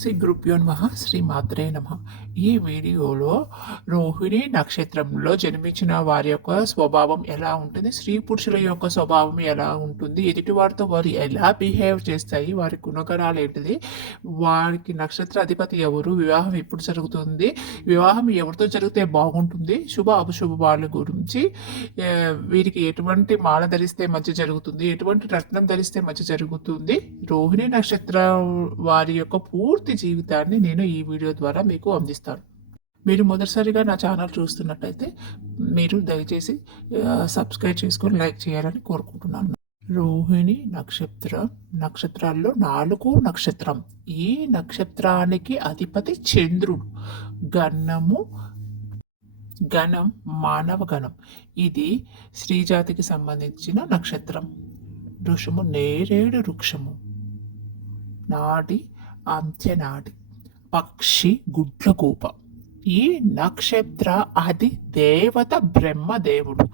శ్రీ గురుభ్యో నమ శ్రీ మాత్రే నమ. ఈ వీడియోలో రోహిణి నక్షత్రంలో జన్మించిన వారి యొక్క స్వభావం ఎలా ఉంటుంది? స్త్రీ పురుషుల యొక్క స్వభావం ఎలా ఉంటుంది? ఎదుటి వారితో వారు ఎలా బిహేవ్ చేస్తాయి? వారి గుణగణాలు ఏంటిది? వారికి నక్షత్ర అధిపతి ఎవరు? వివాహం ఎప్పుడు జరుగుతుంది? వివాహం ఎవరితో జరిగితే బాగుంటుంది? శుభ అపశుభాల గురించి వీరికి ఎటువంటి మాల ధరిస్తే మంచి జరుగుతుంది? ఎటువంటి రత్నం ధరిస్తే మంచి జరుగుతుంది? రోహిణి నక్షత్రం వారి యొక్క పూర్తి జీవితాన్ని నేను ఈ వీడియో ద్వారా మీకు అందిస్తాను. మీరు మొదటిసారిగా నా ఛానల్ చూస్తున్నట్టయితే మీరు దయచేసి సబ్స్క్రైబ్ చేసుకొని లైక్ చేయాలని కోరుకుంటున్నాను. రోహిణి నక్షత్రం నక్షత్రాల్లో నాలుగు నక్షత్రం. ఈ నక్షత్రానికి అధిపతి చంద్రుడు. గణము గణం మానవ గణం ఇది శ్రీజాతికి సంబంధించిన నక్షత్రం. వృషము నేరేడు వృక్షము. నాటి అంత్యనాడి. పక్షి గుడ్లగూప ఈ నక్షత్ర అది దేవత బ్రహ్మదేవుడు.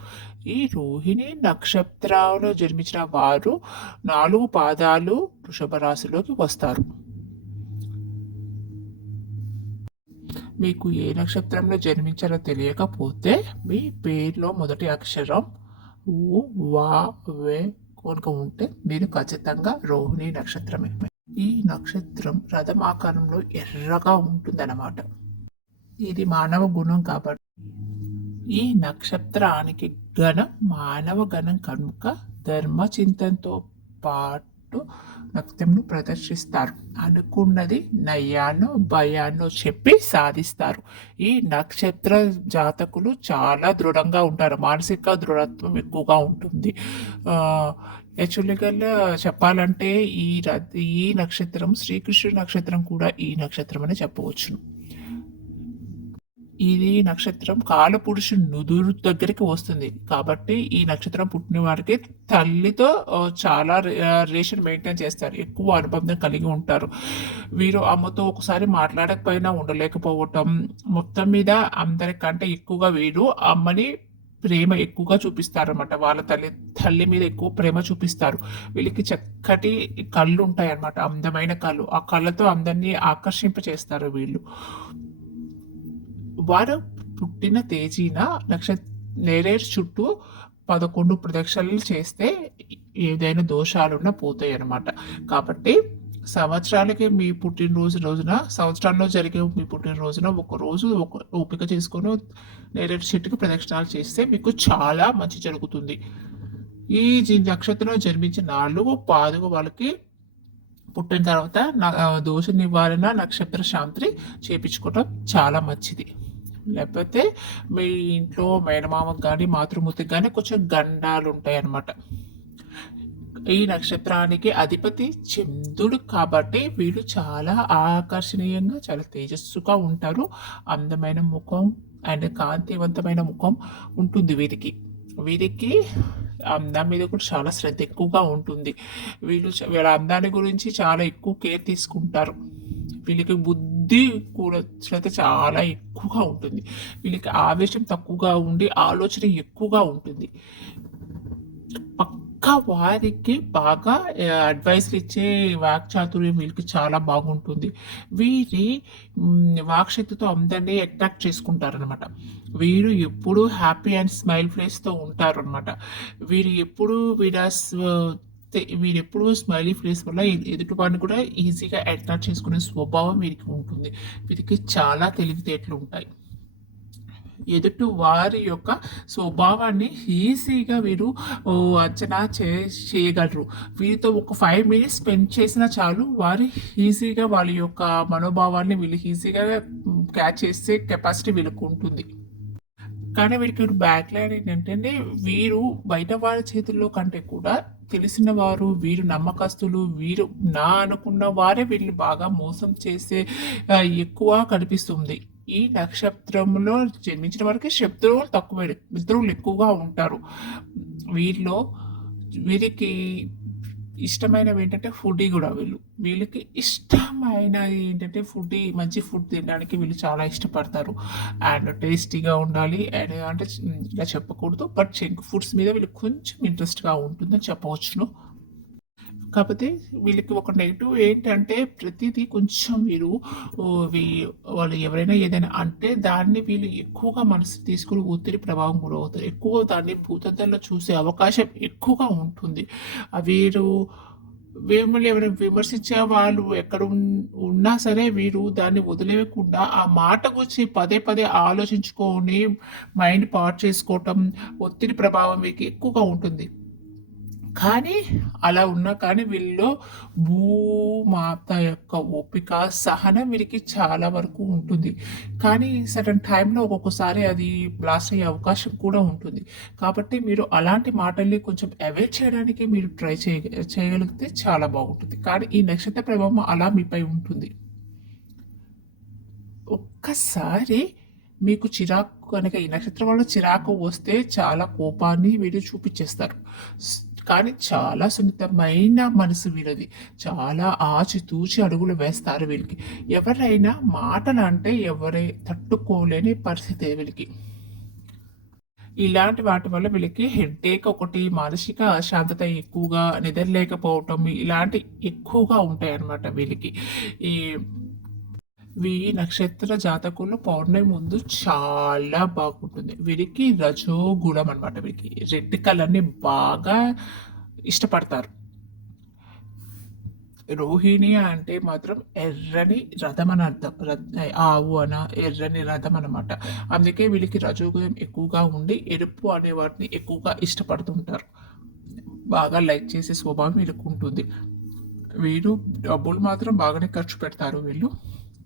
ఈ రోహిణి నక్షత్రంలో జన్మించిన వారు నాలుగు పాదాలు వృషభ రాశిలోకి వస్తారు. మీకు ఏ నక్షత్రంలో జన్మించారో తెలియకపోతే మీ పేరులో మొదటి అక్షరం ఊ వా వే కనుక ఉంటే మీరు ఖచ్చితంగా రోహిణి నక్షత్రమే. ఈ నక్షత్రం రథం ఆకారంలో ఎర్రగా ఉంటుందన్నమాట. ఇది మానవ గుణం కాబట్టి. ఈ నక్షత్రానికి గణం మానవ గణం కనుక ధర్మ చింతనతో పాటు నృత్యంను ప్రదర్శిస్తారు. అనుకున్నది నయ్యానో భయాన్నో చెప్పి సాధిస్తారు. ఈ నక్షత్ర జాతకులు చాలా దృఢంగా ఉంటారు. మానసిక దృఢత్వం ఎక్కువగా ఉంటుంది. యాక్చువల్గా చెప్పాలంటే ఈ ర- ఈ నక్షత్రం శ్రీకృష్ణుడి నక్షత్రం కూడా ఈ నక్షత్రం అని చెప్పవచ్చును. ఇది నక్షత్రం కాలపురుషు నుదురు దగ్గరికి వస్తుంది. కాబట్టి ఈ నక్షత్రం పుట్టిన వారికి తల్లితో చాలా రిలేషన్ మెయింటైన్ చేస్తారు. ఎక్కువ అనుబంధం కలిగి ఉంటారు. వీరు అమ్మతో ఒకసారి మాట్లాడకపోయినా ఉండలేకపోవటం మొత్తం మీద అందరికంటే ఎక్కువగా వీరు అమ్మని ప్రేమ ఎక్కువగా చూపిస్తారన్నమాట. వాళ్ళ తల్లి తల్లి మీద ఎక్కువ ప్రేమ చూపిస్తారు. వీళ్ళకి చక్కటి కళ్ళు ఉంటాయి అన్నమాట అందమైన కళ్ళు. ఆ కళ్ళతో అందరినీ ఆకర్షింప చేస్తారు వీళ్ళు. వారు పుట్టిన తేదీన లక్ష నేరేడు చుట్టూ పదకొండు ప్రదక్షిణలు చేస్తే ఏదైనా దోషాలున్నా పోతాయి అన్నమాట కాబట్టి సంవత్సరాలకి మీ పుట్టినరోజు రోజున సంవత్సరాల్లో జరిగే మీ పుట్టినరోజున ఒక రోజు ఒక ఓపిక చేసుకొని నేరేడు చెట్టుకి ప్రదక్షిణాలు చేస్తే మీకు చాలా మంచి జరుగుతుంది. ఈ జీ- నక్షత్రంలో జన్మించిన నాలుగు పాదుగు వాళ్ళకి పుట్టిన తర్వాత దోష నివారణ నక్షత్ర శాంతి చేపించుకోవడం చాలా మంచిది. లేకపోతే మీ ఇంట్లో మేనమామకు కానీ మాతృమూర్తికి కానీ కొంచెం గండాలు ఉంటాయి అన్నమాట ఈ నక్షత్రానికి అధిపతి చంద్రుడు కాబట్టి వీళ్ళు చాలా ఆకర్షణీయంగా చాలా తేజస్సుగా ఉంటారు. అందమైన ముఖం అండ్ కాంతివంతమైన ముఖం ఉంటుంది వీరికి. వీరికి అందం మీద కూడా చాలా శ్రద్ధ ఎక్కువగా ఉంటుంది. వీళ్ళు వీళ్ళ అందాన్ని గురించి చాలా ఎక్కువ కేర్ తీసుకుంటారు. వీళ్ళకి బుద్ధి కూడా శ్రద్ధ చాలా ఎక్కువగా ఉంటుంది. వీళ్ళకి ఆవేశం తక్కువగా ఉండి ఆలోచన ఎక్కువగా ఉంటుంది. ఇంకా వారికి బాగా అడ్వైస్లు ఇచ్చే వాక్చాతుర్యం వీళ్ళకి చాలా బాగుంటుంది. వీరి వాక్శక్తితో అందరినీ అట్రాక్ట్ చేసుకుంటారనమాట వీరు ఎప్పుడు హ్యాపీ అండ్ స్మైల్ ఫేస్తో ఉంటారు అనమాట వీరు ఎప్పుడు వీడ వీరు ఎప్పుడు స్మైలీ ఫేస్ వల్ల ఎదుటివాడిని ఎదుటి వాడిని కూడా ఈజీగా అట్రాక్ట్ చేసుకునే స్వభావం వీరికి ఉంటుంది. వీరికి చాలా తెలివితేటలు ఉంటాయి. ఎదుటి వారి యొక్క స్వభావాన్ని ఈజీగా వీరు అంచనా చే చేయగలరు. వీరితో ఒక ఫైవ్ మినిట్స్ స్పెండ్ చేసినా చాలు వారు ఈజీగా వాళ్ళ యొక్క మనోభావాన్ని వీళ్ళు ఈజీగా క్యాచ్ చేసే కెపాసిటీ వీళ్ళకు ఉంటుంది. కానీ వీరికి బ్యాక్ లైన్ ఏంటంటే వీరు బయట వాళ్ళ చేతుల్లో కంటే కూడా తెలిసిన వారు వీరు నమ్మకస్తులు వీరు నా అనుకున్న వారే వీళ్ళు బాగా మోసం చేసే ఎక్కువ కనిపిస్తుంది. ఈ నక్షత్రంలో జన్మించిన వారికి శత్రువులు తక్కువ మిత్రులు ఎక్కువగా ఉంటారు. వీరిలో వీరికి ఇష్టమైనవి ఏంటంటే ఫుడ్ కూడా వీళ్ళు. వీళ్ళకి ఇష్టమైన ఏంటంటే ఫుడ్ మంచి ఫుడ్ తినడానికి వీళ్ళు చాలా ఇష్టపడతారు. అండ్ టేస్టీగా ఉండాలి అండ్ అంటే ఇలా చెప్పకూడదు. బట్ జంక్ ఫుడ్స్ మీద వీళ్ళు కొంచెం ఇంట్రెస్ట్గా ఉంటుందని చెప్పవచ్చును. కాకపోతే వీళ్ళకి ఒక నెగిటివ్ ఏంటంటే ప్రతిదీ కొంచెం వీరు వాళ్ళు ఎవరైనా ఏదైనా అంటే దాన్ని వీళ్ళు ఎక్కువగా మనసు తీసుకుని ఒత్తిడి ప్రభావం గురవుతారు. ఎక్కువ దాన్ని భూతద్దంలో చూసే అవకాశం ఎక్కువగా ఉంటుంది. వీరు మిమ్మల్ని ఎవరైనా విమర్శించే వాళ్ళు ఎక్కడ ఉన్నా సరే వీరు దాన్ని వదిలేయకుండా ఆ మాట గురించి పదే పదే ఆలోచించుకొని మైండ్ పాట్ చేసుకోవటం ఒత్తిడి ప్రభావం మీకు ఎక్కువగా ఉంటుంది. కానీ అలా ఉన్నా కానీ వీళ్ళలో భూమాత యొక్క ఓపిక సహనం వీరికి చాలా వరకు ఉంటుంది. కానీ సడన్ టైంలో ఒక్కొక్కసారి అది బ్లాస్ట్ అయ్యే అవకాశం కూడా ఉంటుంది. కాబట్టి మీరు అలాంటి మాటల్ని కొంచెం అవాయిడ్ చేయడానికి మీరు ట్రై చేయ చేయగలిగితే చాలా బాగుంటుంది. కానీ ఈ నక్షత్ర ప్రభావం అలా మీపై ఉంటుంది. ఒక్కసారి మీకు చిరాకు కనుక ఈ నక్షత్రం వల్ల చిరాకు వస్తే చాలా కోపాన్ని వీరు చూపించేస్తారు. కానీ చాలా సున్నితమైన మనసు వీళ్ళది. చాలా ఆచితూచి అడుగులు వేస్తారు వీళ్ళకి. ఎవరైనా మాటలు అంటే ఎవరే తట్టుకోలేని పరిస్థితి వీళ్ళకి. ఇలాంటి వాటి వల్ల వీళ్ళకి హెడ్ఏక్ ఒకటి మానసిక అశాంతత ఎక్కువగా నిద్రలేకపోవటం ఇలాంటి ఎక్కువగా ఉంటాయి అన్నమాట వీళ్ళకి. ఈ వీ నక్షత్ర జాతకులు పౌర్ణమి ముందు చాలా బాగుంటుంది. వీరికి రజోగుణం అనమాట వీరికి. రెడ్ కలర్ని బాగా ఇష్టపడతారు. రోహిణి అంటే మాత్రం ఎర్రని రథం అని అర్థం. రథ- ఆవు అన ఎర్రని రథం అనమాట అందుకే వీళ్ళకి రజోగుణం ఎక్కువగా ఉండి ఎరుపు అనే వాటిని ఎక్కువగా ఇష్టపడుతుంటారు. బాగా లైక్ చేసే స్వభావం వీళ్ళకు ఉంటుంది. వీరు డబ్బులు మాత్రం బాగానే ఖర్చు పెడతారు వీళ్ళు.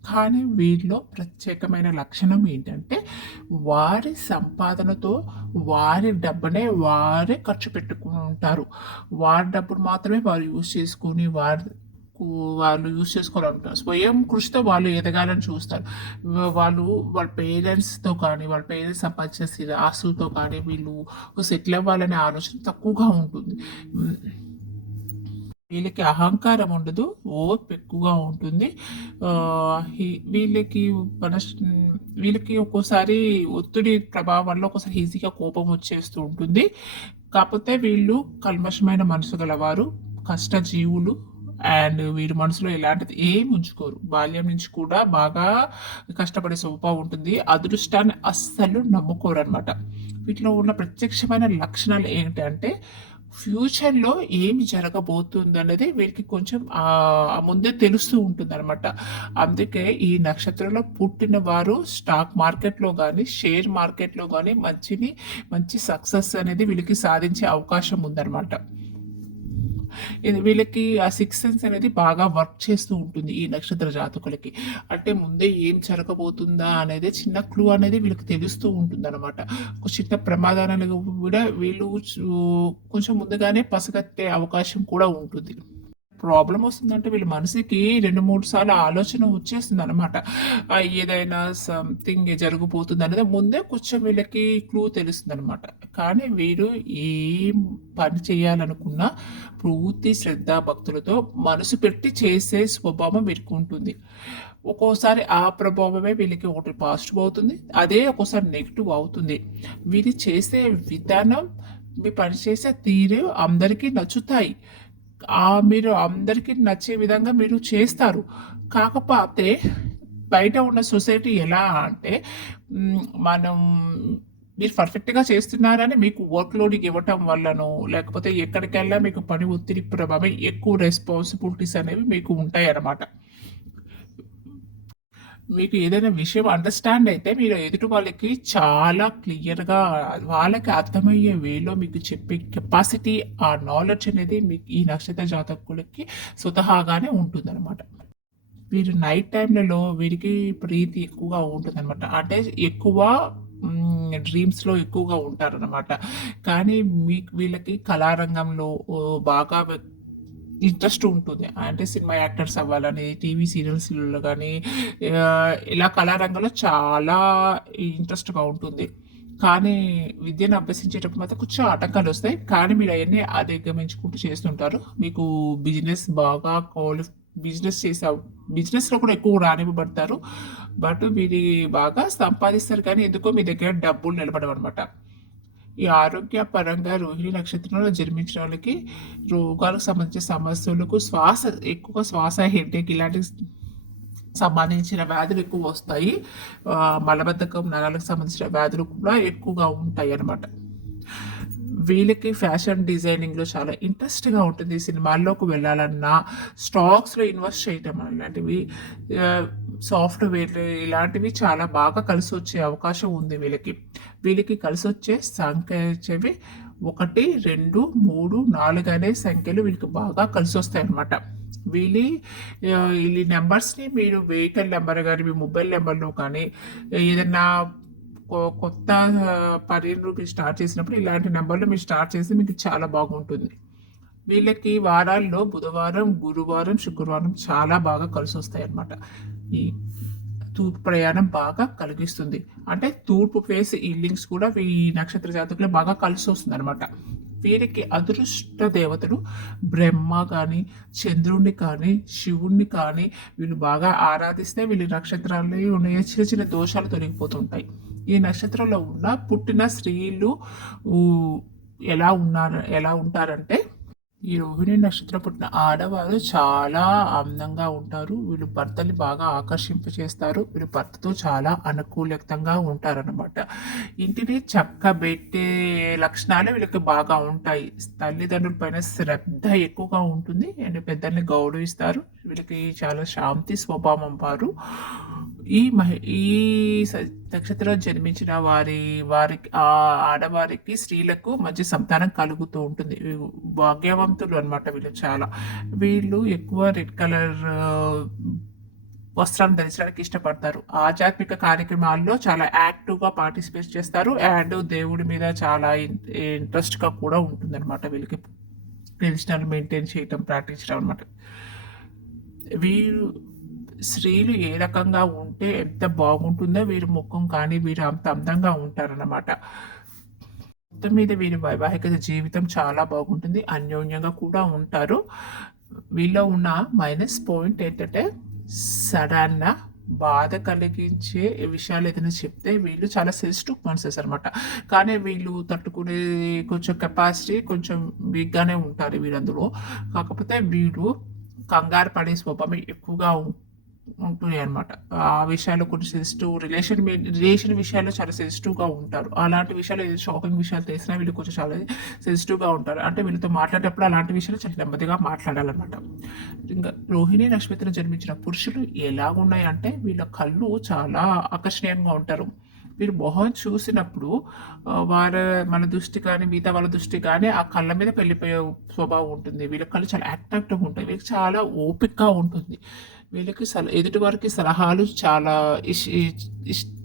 కానీ వీరిలో ప్రత్యేకమైన లక్షణం ఏంటంటే వారి సంపాదనతో వారి డబ్బునే వారే ఖర్చు పెట్టుకుంటారు. వారి డబ్బులు మాత్రమే వారు యూజ్ చేసుకొని వారి వాళ్ళు యూజ్ చేసుకోవాలంటారు. స్వయం కృషితో వాళ్ళు ఎదగాలని చూస్తారు. వాళ్ళు వాళ్ళ పేరెంట్స్తో కానీ వాళ్ళ పేరెంట్స్ సంపాదించిన ఆస్తులతో కానీ వీళ్ళు సెటిల్ అవ్వాలనే ఆలోచన తక్కువగా ఉంటుంది. వీళ్ళకి అహంకారం ఉండదు ఓర్పు ఎక్కువగా ఉంటుంది. వీళ్ళకి మన వీళ్ళకి ఒక్కోసారి ఒత్తిడి ప్రభావం వల్ల ఒక్కోసారి ఈజీగా కోపం వచ్చేస్తూ ఉంటుంది. కాకపోతే వీళ్ళు కల్మషమైన మనసు గలవారు కష్టజీవులు అండ్ వీరి మనసులో ఎలాంటిది ఏం ఉంచుకోరు. బాల్యం నుంచి కూడా బాగా కష్టపడే స్వభావం ఉంటుంది. అదృష్టాన్ని అస్సలు నమ్ముకోరు అనమాట వీటిలో ఉన్న ప్రత్యక్షమైన లక్షణాలు ఏంటంటే ఫ్యూచర్లో ఏమి జరగబోతుంది అనేది వీరికి కొంచెం ముందే తెలుస్తూ ఉంటుంది అనమాట అందుకే ఈ నక్షత్రంలో పుట్టిన వారు స్టాక్ మార్కెట్లో కానీ షేర్ మార్కెట్లో కానీ మంచిని మంచి సక్సెస్ అనేది వీళ్ళకి సాధించే అవకాశం ఉందన్నమాట. ఇది వీళ్ళకి ఆ సిక్స్ సెన్స్ అనేది బాగా వర్క్ చేస్తూ ఉంటుంది ఈ నక్షత్ర జాతకులకి. అంటే ముందే ఏం జరగబోతుందా అనేది చిన్న క్లూ అనేది వీళ్ళకి తెలుస్తూ ఉంటుంది అనమాట ఒక చిన్న ప్రమాదాలను కూడా వీళ్ళు చూ- కొంచెం ముందుగానే పసగట్టే అవకాశం కూడా ఉంటుంది. ప్రాబ్లం వస్తుందంటే వీళ్ళ మనసుకి రెండు మూడు సార్లు ఆలోచన వచ్చేస్తుంది అనమాట ఏదైనా సంథింగ్ జరగబోతుంది అనేది ముందే కొంచెం వీళ్ళకి క్లూ తెలుస్తుంది అనమాట కానీ వీరు ఏం పని చేయాలనుకున్నా పూర్తి శ్రద్ధ భక్తులతో మనసు పెట్టి చేసే స్వభావం వీరికి ఉంటుంది. ఒక్కోసారి ఆ ప్రభావమే వీళ్ళకి ఒకటి పాజిటివ్ అవుతుంది అదే ఒక్కోసారి నెగిటివ్ అవుతుంది. వీరు చేసే విధానం మీ పని చేసే తీరు అందరికీ నచ్చుతాయి. మీరు అందరికీ నచ్చే విధంగా మీరు చేస్తారు. కాకపోతే బయట ఉన్న సొసైటీ ఎలా అంటే మనం మీరు పర్ఫెక్ట్గా చేస్తున్నారని మీకు వర్క్ లోడింగ్ ఇవ్వటం వల్లనో లేకపోతే ఎక్కడికెళ్ళా మీకు పని ఒత్తిడి ప్రభావం ఎక్కువ రెస్పాన్సిబిలిటీస్ అనేవి మీకు ఉంటాయి అన్నమాట మీకు ఏదైనా విషయం అండర్స్టాండ్ అయితే మీరు ఎదుటి వాళ్ళకి చాలా క్లియర్గా వాళ్ళకి అర్థమయ్యే వేలో మీకు చెప్పే కెపాసిటీ ఆ నాలెడ్జ్ అనేది మీకు ఈ నక్షత్ర జాతకులకి స్వతహాగానే ఉంటుందన్నమాట. వీరు నైట్ టైంలలో వీరికి ప్రీతి ఎక్కువగా ఉంటుందన్నమాట. అంటే ఎక్కువ డ్రీమ్స్లో ఎక్కువగా ఉంటారనమాట కానీ మీకు వీళ్ళకి కళారంగంలో బాగా ఇంట్రెస్ట్ ఉంటుంది. అంటే సినిమా యాక్టర్స్ అవ్వాలని టీవీ సీరియల్స్లో కానీ ఇలా కళారంగంలో చాలా ఇంట్రెస్ట్గా ఉంటుంది. కానీ విద్యను అభ్యసించేటప్పుడు మాత్రం కొంచెం ఆటంకాలు వస్తాయి. కానీ మీరు అవన్నీ అధిగమించుకుంటూ చేస్తుంటారు. మీకు బిజినెస్ బాగా క్వాలి బిజినెస్ చేసే బిజినెస్లో కూడా ఎక్కువ రానివ్వబడతారు. బట్ మీరు బాగా సంపాదిస్తారు కానీ ఎందుకో మీ దగ్గర డబ్బులు నిలబడవు అనమాట ఈ ఆరోగ్య పరంగా రోహిణి నక్షత్రంలో జన్మించిన వాళ్ళకి రోగాలకు సంబంధించిన సమస్యలకు శ్వాస ఎక్కువ శ్వాస హెడ్ఏక్ ఇలాంటి సంబంధించిన వ్యాధులు ఎక్కువ వస్తాయి. మలబద్ధకం నరాలకు సంబంధించిన వ్యాధులు కూడా ఎక్కువగా ఉంటాయి అన్నమాట వీళ్ళకి ఫ్యాషన్ డిజైనింగ్లో చాలా ఇంట్రెస్ట్గా ఉంటుంది సినిమాల్లోకి వెళ్ళాలన్నా. స్టాక్స్లో ఇన్వెస్ట్ చేయటం అలాంటివి సాఫ్ట్వేర్ ఇలాంటివి చాలా బాగా కలిసి వచ్చే అవకాశం ఉంది వీళ్ళకి. వీళ్ళకి కలిసి వచ్చే సంఖ్యవి ఒకటి రెండు మూడు నాలుగు అనే సంఖ్యలు వీళ్ళకి బాగా కలిసి వస్తాయి అన్నమాట. వీళ్ళి వీళ్ళ ఈ నెంబర్స్ని మీరు వెహికల్ నెంబర్ కానీ మీ మొబైల్ నెంబర్లో కానీ ఏదైనా కొత్త ఆ, పర్యటన మీరు స్టార్ట్ చేసినప్పుడు ఇలాంటి నెంబర్లు మీరు స్టార్ట్ చేస్తే మీకు చాలా బాగుంటుంది. వీళ్ళకి వారాల్లో బుధవారం గురువారం శుక్రవారం చాలా బాగా కలిసి వస్తాయి అన్నమాట ఈ తూర్పు ప్రయాణం బాగా కలిగిస్తుంది. అంటే తూర్పు ఫేస్ ఈ లింక్స్ కూడా ఈ నక్షత్ర జాతకులు బాగా కలిసి వస్తుంది అనమాట వీరికి అదృష్ట దేవతలు బ్రహ్మ కానీ చంద్రుణ్ణి కానీ శివుణ్ణి కానీ వీళ్ళు బాగా ఆరాధిస్తే వీళ్ళ నక్షత్రాలు ఉన్నాయి? చిన్న చిన్న దోషాలు తొలగిపోతుంటాయి. ఈ నక్షత్రంలో ఉన్న పుట్టిన స్త్రీలు ఎలా ఉన్నారు ఎలా ఉంటారంటే ఈ రోహిణి నక్షత్రం పుట్టిన ఆడవారు చాలా అందంగా ఉంటారు. వీళ్ళు భర్తని బాగా ఆకర్షింప చేస్తారు వీళ్ళు భర్తతో చాలా అనుకూలతంగా ఉంటారన్నమాట. ఇంటిని చక్కబెట్టే లక్షణాలు వీళ్ళకి బాగా ఉంటాయి. తల్లిదండ్రుల పైన శ్రద్ధ ఎక్కువగా ఉంటుంది. అండ్ పెద్దల్ని గౌరవిస్తారు. వీళ్ళకి చాలా శాంతి స్వభావం వారు. ఈ మహి ఈ స- నక్షత్రంలో జన్మించిన వారి వారికి ఆ ఆడవారికి స్త్రీలకు మంచి సంతానం కలుగుతూ ఉంటుంది. భాగ్యవ భాగ్యవంతులు అనమాట వీళ్ళు చాలా. వీళ్ళు ఎక్కువ రెడ్ కలర్ వస్త్రం ధరించడానికి ఇష్టపడతారు. ఆధ్యాత్మిక కార్యక్రమాల్లో చాలా యాక్టివ్గా పార్టిసిపేట్ చేస్తారు. అండ్ దేవుడి మీద చాలా ఇంట్రెస్ట్గా కూడా ఉంటుందన్నమాట వీళ్ళకి. ట్రెడిషనల్ మెయింటైన్ చేయటం ప్రాక్టీస్ అనమాట వీరు స్త్రీలు ఏ రకంగా ఉంటే ఎంత బాగుంటుందో వీరి ముఖం కానీ వీరు అంత అందంగా ఉంటారన్నమాట. మొత్తం మీద వీరి వైవాహిక జీవితం చాలా బాగుంటుంది. అన్యోన్యంగా కూడా ఉంటారు. వీళ్ళలో ఉన్న మైనస్ పాయింట్ ఏంటంటే సడన్గా బాధ కలిగించే విషయాలు ఏదైనా చెప్తే వీళ్ళు చాలా సెన్సిటివ్ పర్సన్స్ అనమాట కానీ వీళ్ళు తట్టుకునే కొంచెం కెపాసిటీ కొంచెం వీక్గానే ఉంటారు వీరందులో కాకపోతే వీళ్ళు కంగారు పడే స్వభావం ఎక్కువగా ఉం- ఉంటుంది అనమాట ఆ విషయాలు కొన్ని సెన్సిటివ్ రిలేషన్ రిలేషన్ విషయాల్లో చాలా సెన్సిటివ్గా ఉంటారు. అలాంటి విషయాలు ఏదో షాపింగ్ విషయాలు తెలిసినా వీళ్ళు కొంచెం చాలా సెన్సిటివ్గా ఉంటారు. అంటే వీళ్ళతో మాట్లాడేటప్పుడు అలాంటి విషయాలు చాలా నెమ్మదిగా మాట్లాడాలన్నమాట. ఇంకా రోహిణి నక్షత్రం జన్మించిన పురుషులు ఎలాగున్నాయంటే వీళ్ళ కళ్ళు చాలా ఆకర్షణీయంగా ఉంటారు. వీరు మొహం చూసినప్పుడు వారి మన దృష్టి కానీ మిగతా వాళ్ళ దృష్టి కానీ ఆ కళ్ళ మీద పెళ్ళిపోయే స్వభావం ఉంటుంది. వీళ్ళ కళ్ళు చాలా యాక్టివ్గా ఉంటాయి. వీళ్ళకి చాలా ఓపికగా ఉంటుంది. వీళ్ళకి సల ఎదుటి వారికి సలహాలు చాలా ఇష్ ఇష్-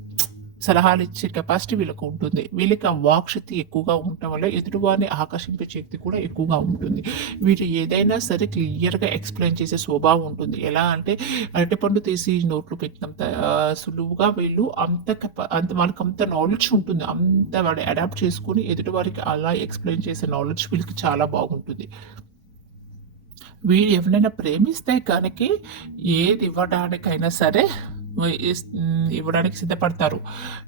సలహాలు ఇచ్చే కెపాసిటీ వీళ్ళకు ఉంటుంది. వీళ్ళకి ఆ వాక్ శక్తి ఎక్కువగా ఉండటం వల్ల ఎదుటివారిని ఆకర్షించే ఆకర్షింపే శక్తి కూడా ఎక్కువగా ఉంటుంది. వీరు ఏదైనా సరే క్లియర్గా ఎక్స్ప్లెయిన్ చేసే స్వభావం ఉంటుంది. ఎలా అంటే అరటిపండు తీసి నోట్లో పెట్టినంత సులువుగా వీళ్ళు అంత కెపా అంత వాళ్ళకి అంత నాలెడ్జ్ ఉంటుంది. అంత వాడు అడాప్ట్ చేసుకుని ఎదుటివారికి అలా ఎక్స్ప్లెయిన్ చేసే నాలెడ్జ్ వీళ్ళకి చాలా బాగుంటుంది. వీరు ఎవరైనా ప్రేమిస్తే కనుక ఏది ఇవ్వడానికైనా సరే ఇవ్వడానికి సిద్ధపడతారు.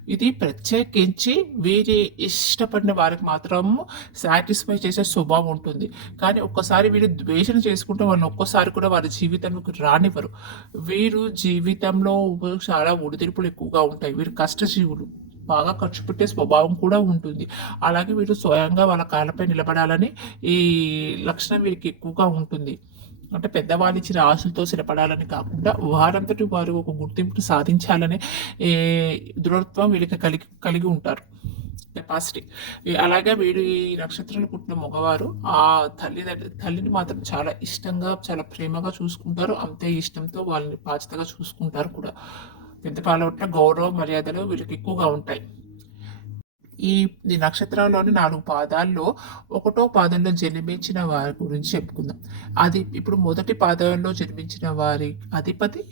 ఇది ప్రత్యేకించి వీరి ఇష్టపడిన వారికి మాత్రం సాటిస్ఫై చేసే స్వభావం ఉంటుంది. కానీ ఒక్కసారి వీరు ద్వేషణ చేసుకుంటే వాళ్ళని ఒక్కసారి కూడా వారి జీవితంలోకి రానివ్వరు. వీరు జీవితంలో చాలా ఒడిదిరుపులు ఎక్కువగా ఉంటాయి. వీరు కష్టజీవులు. బాగా ఖర్చు పెట్టే స్వభావం కూడా ఉంటుంది. అలాగే వీరు స్వయంగా వాళ్ళ కాళ్ళపై నిలబడాలని ఈ లక్షణం వీరికి ఎక్కువగా ఉంటుంది. అంటే పెద్దవాళ్ళు ఇచ్చిన ఆశలతో స్థిరపడాలని కాకుండా వారంతటి వారు ఒక గుర్తింపును సాధించాలనే దృఢత్వం వీళ్ళకి కలిగి కలిగి ఉంటారు. కెపాసిటీ. అలాగే వీడు ఈ నక్షత్రాలు పుట్టిన మగవారు ఆ తల్లి తల్లిని మాత్రం చాలా ఇష్టంగా చాలా ప్రేమగా చూసుకుంటారు. అంతే ఇష్టంతో వాళ్ళని బాధ్యతగా చూసుకుంటారు కూడా. పెద్దపాల పట్ల గౌరవ మర్యాదలు వీళ్ళకి ఎక్కువగా ఉంటాయి. ఈ ఈ నక్షత్రంలోని నాలుగు పాదాల్లో ఒకటో పాదంలో జన్మించిన వారి గురించి చెప్పుకుందాం. అది ఇప్పుడు మొదటి పాదంలో జన్మించిన వారి అధిపతి?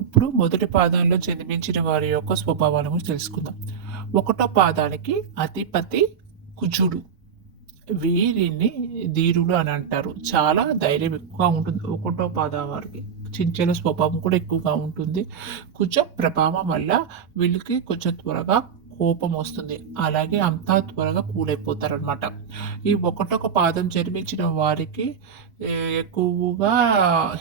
ఇప్పుడు మొదటి పాదంలో జన్మించిన వారి యొక్క స్వభావాల గురించి తెలుసుకుందాం. ఒకటో పాదానికి అధిపతి కుజుడు. వీరిని ధీరులు అని అంటారు. చాలా ధైర్యం ఎక్కువగా ఉంటుంది. ఒకటో పాదవారికి చించల స్వభావం కూడా ఎక్కువగా ఉంటుంది. కొంచెం ప్రభావం వల్ల వీళ్ళకి కొంచెం త్వరగా కోపం వస్తుంది. అలాగే అంతా త్వరగా కూలైపోతారు అనమాట ఈ ఒకటొక పాదం జన్మించిన వారికి ఎక్కువగా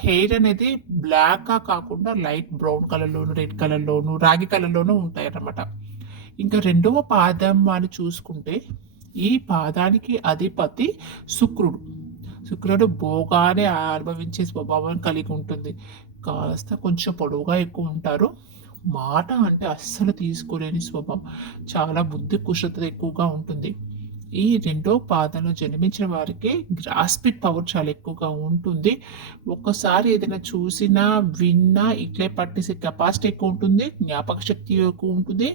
హెయిర్ అనేది బ్లాక్గా కాకుండా లైట్ బ్రౌన్ కలర్లోను రెడ్ కలర్లోను రాగి కలర్లోనూ ఉంటాయి అన్నమాట ఇంకా రెండవ పాదం అని చూసుకుంటే ఈ పాదానికి అధిపతి శుక్రుడు. శుక్రుడు భోగానే అనుభవించే స్వభావం కలిగి ఉంటుంది. కాస్త కొంచెం పొడవుగా ఎక్కువ ఉంటారు. మాట అంటే అస్సలు తీసుకోలేని స్వభావం. చాలా బుద్ధి కుషత ఎక్కువగా ఉంటుంది. ఈ రెండో పాదంలో జన్మించిన వారికి గ్రాస్పిడ్ పవర్ చాలా ఎక్కువగా ఉంటుంది. ఒక్కసారి ఏదైనా చూసినా విన్నా ఇట్లే పట్టేసే కెపాసిటీ ఎక్కువ ఉంటుంది జ్ఞాపక శక్తి ఎక్కువ ఉంటుంది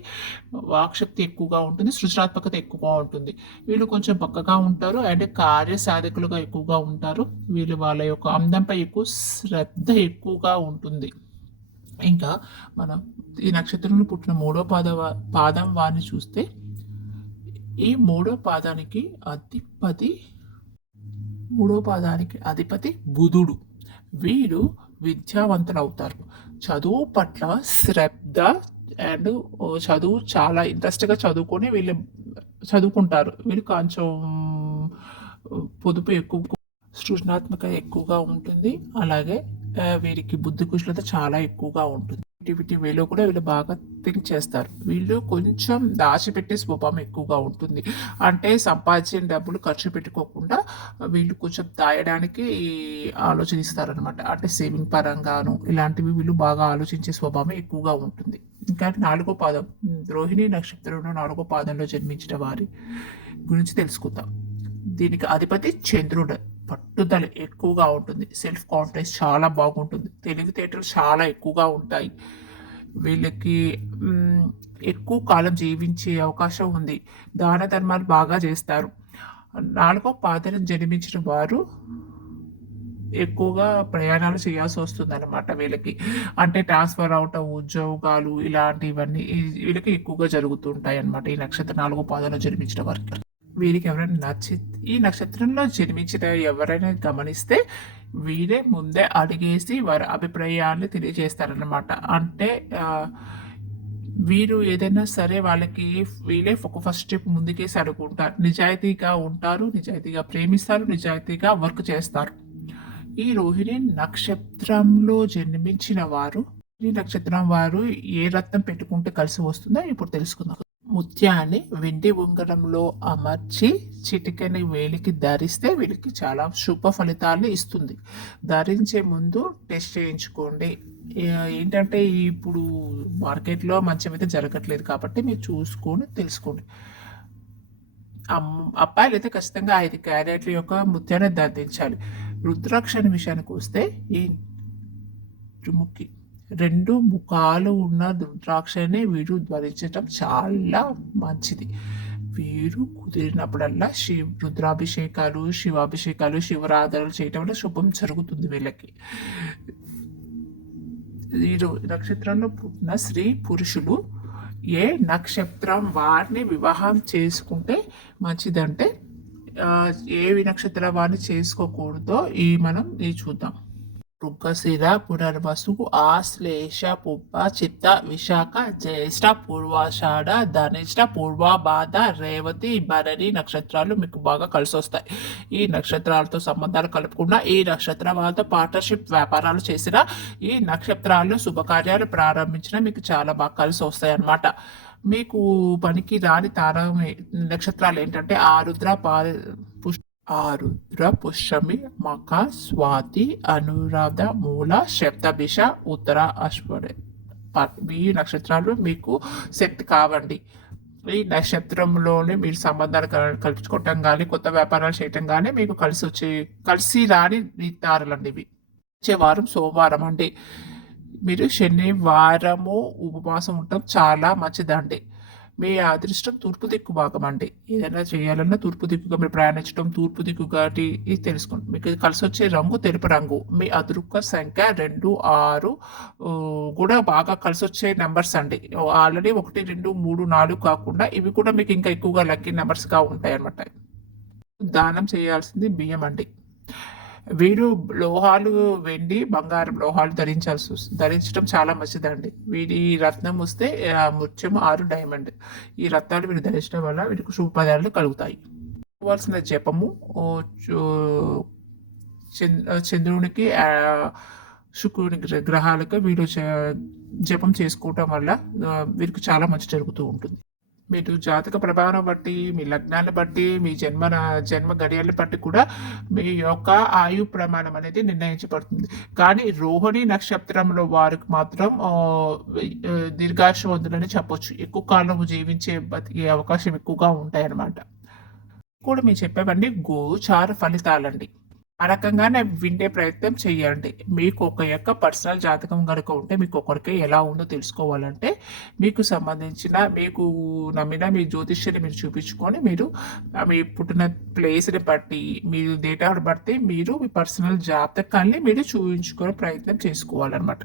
వాక్శక్తి ఎక్కువగా ఉంటుంది సృజనాత్మకత ఎక్కువగా ఉంటుంది. వీళ్ళు కొంచెం పక్కగా ఉంటారు అండ్ కార్య సాధకులుగా ఎక్కువగా ఉంటారు. వీళ్ళు వాళ్ళ యొక్క అందంపై ఎక్కువ శ్రద్ధ ఎక్కువగా ఉంటుంది. ఇంకా మనం ఈ నక్షత్రంలో పుట్టిన మూడో పాద పాదం వారిని చూస్తే ఈ మూడో పాదానికి అధిపతి మూడో పాదానికి అధిపతి బుధుడు. వీరు విద్యావంతులు అవుతారు చదువు పట్ల శ్రద్ధ అండ్ చదువు చాలా ఇంట్రెస్ట్గా చదువుకొని వీళ్ళు చదువుకుంటారు. వీళ్ళు కొంచెం పొదుపు ఎక్కువ సృజనాత్మక ఎక్కువగా ఉంటుంది. అలాగే వీరికి బుద్ధి కుశలత చాలా ఎక్కువగా ఉంటుంది. యాక్టివిటీ వేలో కూడా వీళ్ళు బాగా థింక్ చేస్తారు. వీళ్ళు కొంచెం దాచిపెట్టే స్వభావం ఎక్కువగా ఉంటుంది. అంటే సంపాదించిన డబ్బులు ఖర్చు పెట్టుకోకుండా వీళ్ళు కొంచెం దాయడానికి ఆలోచనిస్తారనమాట అంటే సేవింగ్ పరంగాను ఇలాంటివి వీళ్ళు బాగా ఆలోచించే స్వభావం ఎక్కువగా ఉంటుంది. ఇంకా నాలుగో పాదం. రోహిణి నక్షత్రంలో నాలుగో పాదంలో జన్మించిన వారి గురించి తెలుసుకుందాం. దీనికి అధిపతి చంద్రుడు. పట్టుదల ఎక్కువగా ఉంటుంది. సెల్ఫ్ కాన్ఫిడెన్స్ చాలా బాగుంటుంది. తెలివితేటలు చాలా ఎక్కువగా ఉంటాయి. వీళ్ళకి ఎక్కువ కాలం జీవించే అవకాశం ఉంది. దాన ధర్మాలు బాగా చేస్తారు. నాలుగో పాదరం జన్మించిన వారు ఎక్కువగా ప్రయాణాలు చేయాల్సి వస్తుంది అనమాట వీళ్ళకి. అంటే ట్రాన్స్ఫర్ అవటం ఉద్యోగాలు ఇలాంటివన్నీ వీళ్ళకి ఎక్కువగా జరుగుతుంటాయి అనమాట ఈ నక్షత్రం నాలుగో పాదంలో జన్మించిన వారికి. వీరికి ఎవరైనా నచ్చి ఈ నక్షత్రంలో జన్మించిన ఎవరైనా గమనిస్తే వీరే ముందే అడిగేసి వారి అభిప్రాయాన్ని తెలియజేస్తారనమాట అంటే వీరు ఏదైనా సరే వాళ్ళకి వీళ్ళే ఒక ఫస్ట్ స్టెప్ ముందుకేసి అనుకుంటారు నిజాయితీగా ఉంటారు నిజాయితీగా ప్రేమిస్తారు నిజాయితీగా వర్క్ చేస్తారు. ఈ రోహిణి నక్షత్రంలో జన్మించిన వారు ఈ నక్షత్రం వారు ఏ రత్నం పెట్టుకుంటే కలిసి వస్తుందో ఇప్పుడు తెలుసుకుందాం. ముత్యాన్ని వెండి ఉంగరంలో అమర్చి చిటికని వేలికి ధరిస్తే వీళ్ళకి చాలా శుభ ఫలితాలు ఇస్తుంది. ధరించే ముందు టెస్ట్ చేయించుకోండి. ఏంటంటే ఇప్పుడు మార్కెట్లో మంచివైతే జరగట్లేదు కాబట్టి మీరు చూసుకొని తెలుసుకోండి. అమ్- అబ్బాయిలు అయితే ఖచ్చితంగా ఐదు క్యారెట్ల యొక్క ముత్యాన్ని ధరించాలి. రుద్రాక్షని విషయానికి వస్తే ఈ ముఖ్యం రెండు ముఖాలు ఉన్న రుద్రాక్షనే వీరు ధరించటం చాలా మంచిది. వీరు కుదిరినప్పుడల్లా శివ రుద్రాభిషేకాలు శివాభిషేకాలు శివరాధనలు చేయటం వల్ల శుభం జరుగుతుంది వీళ్ళకి. ఈ నక్షత్రంలో పుట్టిన స్త్రీ పురుషులు ఏ నక్షత్రం వారిని వివాహం చేసుకుంటే మంచిదంటే ఏవి నక్షత్రం వారిని చేసుకోకూడదో ఈ మనం ఈ చూద్దాం. మృగశిర పునర్వసు ఆశ్లేష పుబ్బ చిత్త విశాఖ జ్యేష్ఠ పూర్వాషాఢ ధనిష్ట పూర్వాబాధ రేవతి భరణి నక్షత్రాలు మీకు బాగా కలిసి వస్తాయి. ఈ నక్షత్రాలతో సంబంధాలు కలుపుకున్న ఈ నక్షత్ర వాళ్ళతో పార్ట్నర్షిప్ వ్యాపారాలు చేసిన ఈ నక్షత్రాలు శుభకార్యాలు ప్రారంభించిన మీకు చాలా బాగా కలిసి వస్తాయి అన్నమాట. మీకు పనికి రాని తార నక్షత్రాలు ఏంటంటే ఆరుద్ర పా ఆరుద్ర పుష్యమి మఖ స్వాతి అనురాధ మూల శబ్దభిష ఉత్తర అశ్వరి. మీ ఈ నక్షత్రాలు మీకు సెట్ కావండి. ఈ నక్షత్రంలోనే మీరు సంబంధాలు కలుపుకోవటం కానీ కొత్త వ్యాపారాలు చేయటం కానీ మీకు కలిసి వచ్చే కలిసి రాని ఈ ఇవి. వచ్చే వారం సోమవారం అండి. మీరు శనివారము ఉపవాసం ఉండటం చాలా మంచిదండి. మీ అదృష్టం తూర్పు దిక్కు భాగం అండి. ఏదైనా చేయాలన్నా తూర్పు దిక్కుగా మీరు ప్రయాణించడం తూర్పు దిక్కు కాబట్టి ఇది తెలుసుకోండి మీకు కలిసి వచ్చే రంగు తెలుపు రంగు. మీ అదృక్క సంఖ్య రెండు ఆరు కూడా బాగా కలిసి వచ్చే నెంబర్స్ అండి. ఆల్రెడీ ఒకటి రెండు మూడు నాలుగు కాకుండా ఇవి కూడా మీకు ఇంకా ఎక్కువగా లక్కీ నెంబర్స్గా ఉంటాయి అన్నమాట దానం చేయాల్సింది బియ్యం అండి. వీరు లోహాలు వెండి బంగారం లోహాలు ధరించాల్సి వస్తుంది ధరించడం చాలా మంచిదండి. వీరి రత్నం వస్తే ముత్యం ఆరు డైమండ్ ఈ రత్నాలు వీరు ధరించడం వల్ల వీరికి శుభపదాలు కలుగుతాయి. కావాల్సిన జపము చంద్రునికి శుక్రుని గ్రహాలకు వీరు జపం చేసుకోవటం వల్ల వీరికి చాలా మంచి జరుగుతూ ఉంటుంది. మీరు జాతక ప్రభావం బట్టి మీ లగ్నాన్ని బట్టి మీ జన్మ జన్మ గడియల్ని బట్టి కూడా మీ యొక్క ఆయు ప్రమాణం అనేది నిర్ణయించబడుతుంది. కానీ రోహిణి నక్షత్రంలో వారికి మాత్రం ఆ, చెప్పొచ్చు. ఎక్కువ కాలం జీవించే బతికే అవకాశం ఎక్కువగా ఉంటాయన్నమాట. కూడా మీరు చెప్పేవండి గోచార ఫలితాలండి. ఆ రకంగానే విండే ప్రయత్నం చేయండి. మీకు ఒక యొక్క పర్సనల్ జాతకం కనుక ఉంటే మీకు ఒకరికి ఎలా ఉందో తెలుసుకోవాలంటే మీకు సంబంధించిన మీకు నమ్మిన మీ జ్యోతిష్యాన్ని మీరు చూపించుకొని మీరు మీ పుట్టిన ప్లేస్ని బట్టి మీరు డేటాను బట్టి మీరు మీ పర్సనల్ జాతకాన్ని మీరు చూపించుకునే ప్రయత్నం చేసుకోవాలన్నమాట.